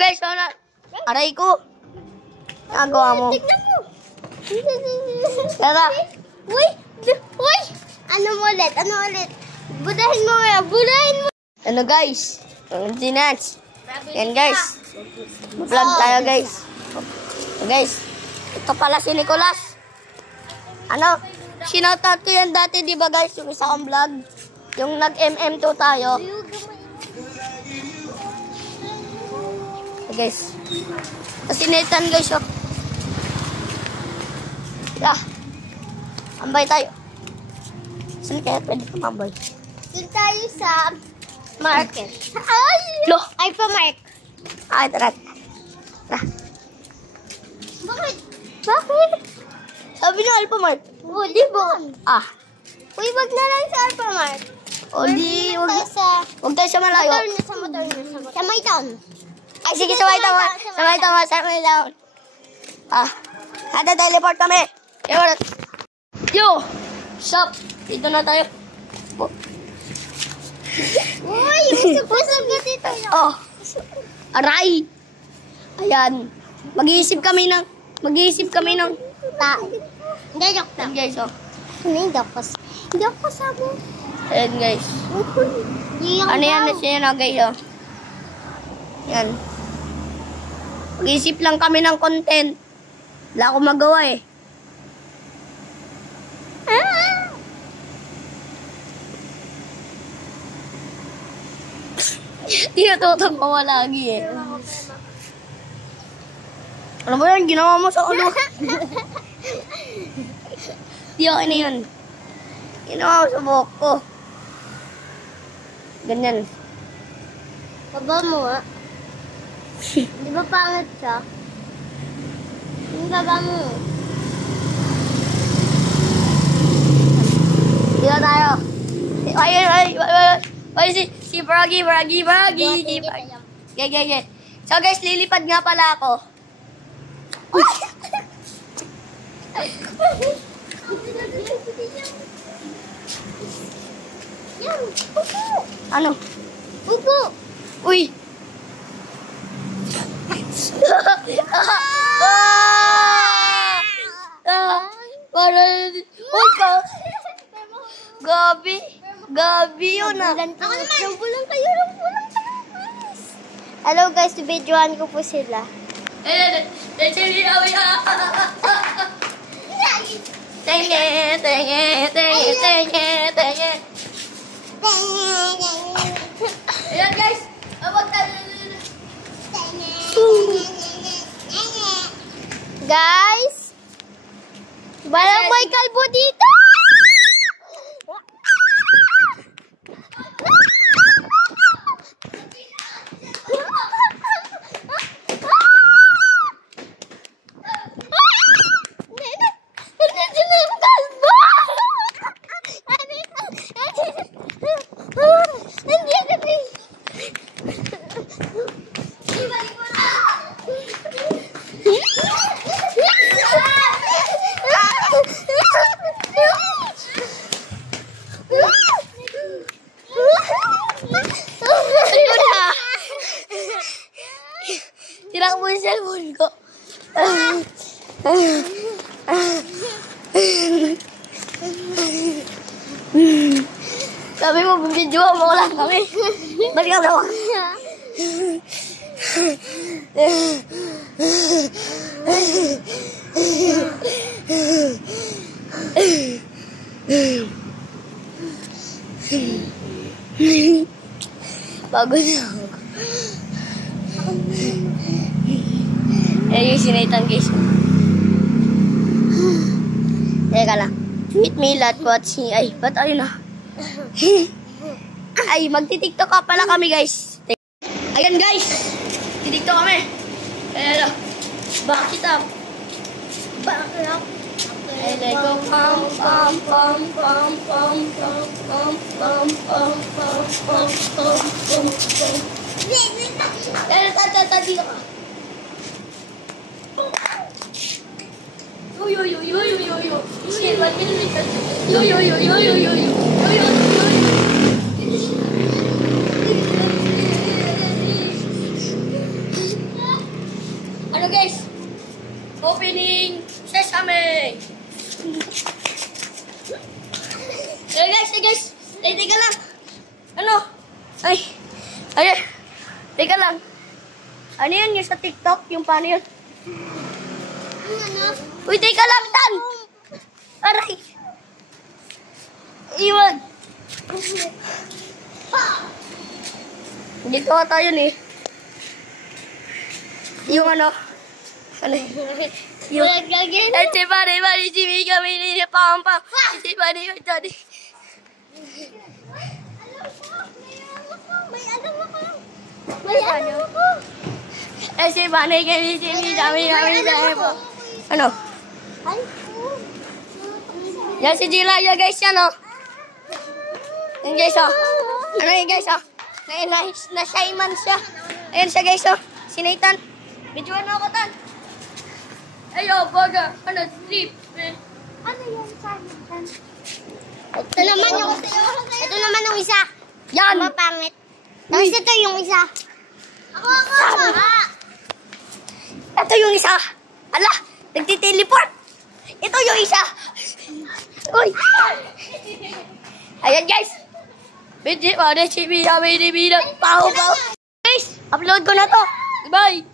Guys, aray ko. Nagawa mo. Tignan mo. Tara. Uy! Uy! Ano ulit? Budahin mo. Ano guys? Tinats. Yan guys. Vlog tayo guys. Guys, ito pala si Nicolas. Ano? Sinoutout ko yan dati, di ba guys? Yung isa kong vlog. Yung nag-MM2 tayo. Guys. Kasi Nathan guys, oh. Ambay tayo. Saan kaya pwede kumambay? Doon tayo sa market. Ay! Lo! Ay, pa-mark. Ay, tara. Bakit? Sabi niyo Alphamart. Oh, di ba? Uy, wag na lang sa Alphamart. O di, Huwag tayo sa malayo. Sa motor na. Sa Maytown. Ay, sige, sa Maytown. Hada, teleport kami. Yo! Shop! Dito na tayo. Uy, busog na dito. Oh! Aray! Ayan. Mag-iisip kami ng... Hindi, joke lang. Guys, oh. Hindi ako kasama. Ayan, guys. Ano yan na siya na, guys, oh. Yan. Mag-iisip lang kami ng content. Wala akong magawa, eh. Tinatutok lagi, eh. Ano ba yan? Ginawa mo sa ulo. Di okay na yun. Ginawa mo sa buhok ko. Ganyan. Baba mo, Di ba pangit siya? Yung baba mo. Dito tayo. Ay, si Braggy. Yeah. So guys, lilipad nga pala ako. Yan, upo. Ano? Upo. Uy! Gabi yun Bulan kayo. Hello guys, videoan ko po sila. Ayan guys, Guys, walang may kalbo dito. Tirang mo yung cellphone ko. Sabi mo, video mo lang kami. Balik ako naman. Bago na ako. Yung sinaitan guys. Teka lang. Tweet me lot watching. Ay, ba't ayun na? Ay, magti-tiktok ka pala kami guys. Ayan guys. Titiktok kami. Ayan na. Back it up. And I go pam pam pam pam pam pam pam pam pam pam pam pam pam pam. Dito ka. Yo. Shit, 1 minute. Yo. guys? Opening Sesame! guys. Ay, teka lang. Ano? Ay. Teka lang. Ano yun yung sa TikTok? Yung paano yun? Ano? Uy, teka lang, Tan! Aray! Iwan! Hindi ko ata yun eh. Yung ano? Ano yung... Gagawin. Ay, si Bari, si Mika, may pampa. Si Bari, tadi. May alam ako. May alam ako. Eh, si Bari, si Mika, may po. Ano? Ay, Yan si Gila, yan guys, yan o. Yan guys o. Ano yan guys o? Na-shayman siya. Ayan siya guys o. Si Nathan. Videoan mo ako, Tan. Ayo, baga. Ano, sleep. ano yan sa akin? Ito naman yung isa. Yan. Mapangit. Tapos ito yung isa. Ako. Ito yung isa. Ala, nagtiteleport. Ito yung isa. Uy. Ayan guys. Video, ano, si Bida. Pau. Guys, upload ko na to. Goodbye.